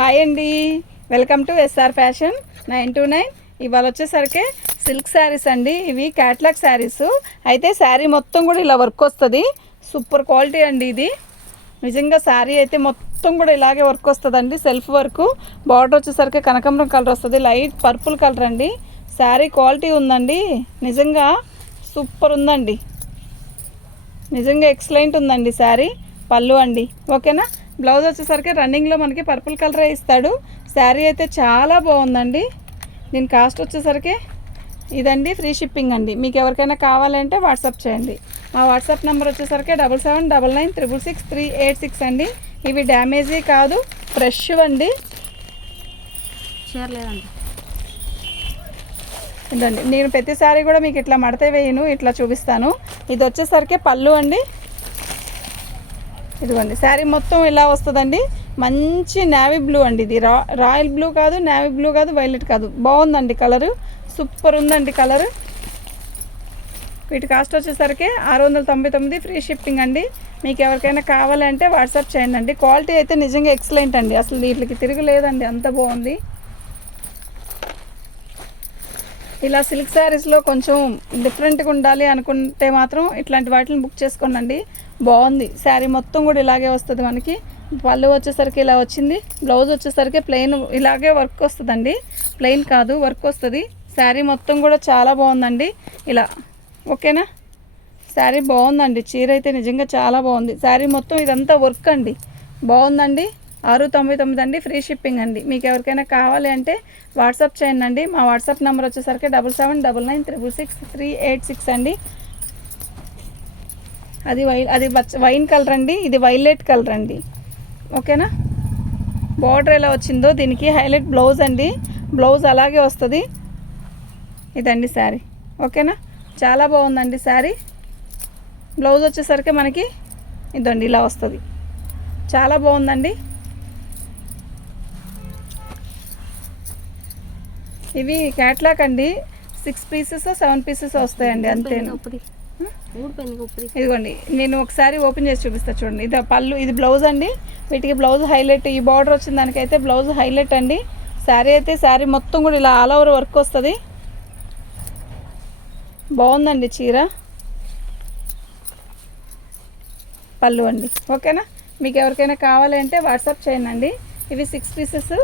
Hi అండి, welcome to SR fashion 929. ఇవాళ వచ్చేసరికి సిల్క్ శారీస్ అండి. ఇవి క్యాట్లాగ్ శారీస్. అయితే శారీ మొత్తం కూడా ఇలా వర్క్ వస్తుంది. సూపర్ క్వాలిటీ అండి ఇది. నిజంగా శారీ అయితే మొత్తం కూడా ఇలాగే వర్క్ వస్తుందండి. Self work. బార్డర్ వచ్చేసరికి కనకాంబరం కలర్ వస్తుంది, లైట్ పర్పుల్ కలర్ అండి. శారీ క్వాలిటీ ఉందండి, నిజంగా సూపర్ ఉందండి. నిజంగా ఎక్సలెంట్ ఉందండి శారీ. పళ్ళు అండి, ఓకేనా. బ్లౌజ్ వచ్చేసరికి రన్నింగ్లో మనకి పర్పుల్ కలరే ఇస్తాడు. శారీ అయితే చాలా బాగుందండి. దీని కాస్ట్ వచ్చేసరికి ఇదండి, ఫ్రీ షిప్పింగ్ అండి. మీకు ఎవరికైనా కావాలంటే వాట్సాప్ చేయండి. మా వాట్సాప్ నెంబర్ వచ్చేసరికి 7799966386 అండి. ఇవి డ్యామేజీ కాదు, ఫ్రెష్ అండి. ఇదండి, నేను ప్రతి శారీ కూడా మీకు ఇట్లా మడత వేయను, ఇట్లా చూపిస్తాను. ఇది వచ్చేసరికి పళ్ళు అండి. ఇదిగోండి, శారీ మొత్తం ఇలా వస్తుందండి. మంచి నేవీ బ్లూ అండి. ఇది రాయల్ బ్లూ కాదు, నేవీ బ్లూ కాదు, వైలెట్ కాదు, బాగుందండి కలరు. సూపర్ ఉందండి కలరు. వీటి కాస్ట్ వచ్చేసరికి 699, ఫ్రీ షిప్పింగ్ అండి. మీకు ఎవరికైనా కావాలంటే వాట్సాప్ చేయండి అండి. క్వాలిటీ అయితే నిజంగా ఎక్సలెంట్ అండి, అసలు వీటికి తిరగలేదండి, అంత బాగుంది. ఇలా సిల్క్ శారీస్లో కొంచెం డిఫరెంట్గా ఉండాలి అనుకుంటే మాత్రం ఇట్లాంటి వాటిని బుక్ చేసుకోండి. బాగుంది శారీ మొత్తం కూడా ఇలాగే వస్తుంది మనకి. పళ్ళు వచ్చేసరికి ఇలా వచ్చింది. బ్లౌజ్ వచ్చేసరికి ప్లెయిన్ ఇలాగే వర్క్ వస్తుందండి, ప్లెయిన్ కాదు, వర్క్ వస్తుంది. శారీ మొత్తం కూడా చాలా బాగుందండి ఇలా, ఓకేనా. శారీ బాగుందండి, చీర అయితే నిజంగా చాలా బాగుంది. శారీ మొత్తం ఇదంతా వర్క్ అండి, బాగుందండి. 699 అండి, ఫ్రీ షిప్పింగ్ అండి. మీకు ఎవరికైనా కావాలి అంటే వాట్సాప్ చేయండి అండి. మా వాట్సాప్ నెంబర్ వచ్చేసరికి 7799966386 అండి. అది వైన్ కలర్ అండి, ఇది వైలెట్ కలర్ అండి, ఓకేనా. బార్డర్ ఎలా వచ్చిందో దీనికి హైలైట్ బ్లౌజ్ అండి. బ్లౌజ్ అలాగే వస్తుంది. ఇదండి శారీ, ఓకేనా. చాలా బాగుందండి శారీ. బ్లౌజ్ వచ్చేసరికి మనకి ఇదండి ఇలా వస్తుంది, చాలా బాగుందండి. ఇవి క్యాట్లాగ్ అండి. 6 పీసెస్ 7 పీసెస్ వస్తాయండి, అంతే. ఇదిగోండి, నేను ఒకసారి ఓపెన్ చేసి చూపిస్తాను చూడండి. ఇది పళ్ళు, ఇది బ్లౌజ్ అండి. వీటికి బ్లౌజ్ హైలైట్, ఈ బార్డర్ వచ్చిన దానికైతే బ్లౌజ్ హైలైట్ అండి. శారీ అయితే శారీ మొత్తం కూడా ఇలా ఆల్ ఓవర్ వర్క్ వస్తుంది. బాగుందండి చీర. పళ్ళు అండి, ఓకేనా. మీకు ఎవరికైనా కావాలంటే వాట్సాప్ చేయండి. ఇవి 6 పీసెస్.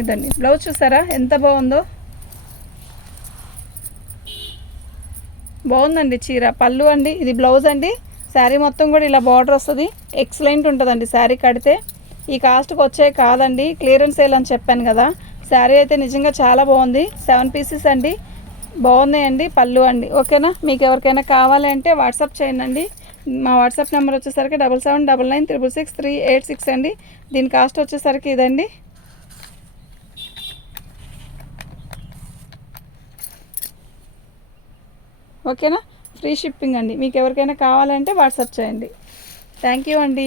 ఇదండి బ్లౌజ్, చూసారా ఎంత బాగుందో. బాగుందండి చీర. పళ్ళు అండి, ఇది బ్లౌజ్ అండి. శారీ మొత్తం కూడా ఇలా బార్డర్ వస్తుంది, ఎక్సలెంట్ ఉంటుందండి శారీ కడితే. ఈ కాస్ట్కి వచ్చే కాదండి, క్లియరెన్స్ సేల్ అని చెప్పాను కదా. శారీ అయితే నిజంగా చాలా బాగుంది. 7 పీసెస్ అండి, బాగున్నాయండి. పళ్ళు అండి, ఓకేనా. మీకు ఎవరికైనా కావాలంటే వాట్సాప్ చేయండి. మా వాట్సాప్ నెంబర్ వచ్చేసరికి 7799966386 అండి. దీని కాస్ట్ వచ్చేసరికి ఇదండి. ఓకేనా, ఫ్రీ షిప్పింగ్ అండి. మీకు ఎవరికైనా కావాలంటే వాట్సాప్ చేయండి. థ్యాంక్ యూ అండి.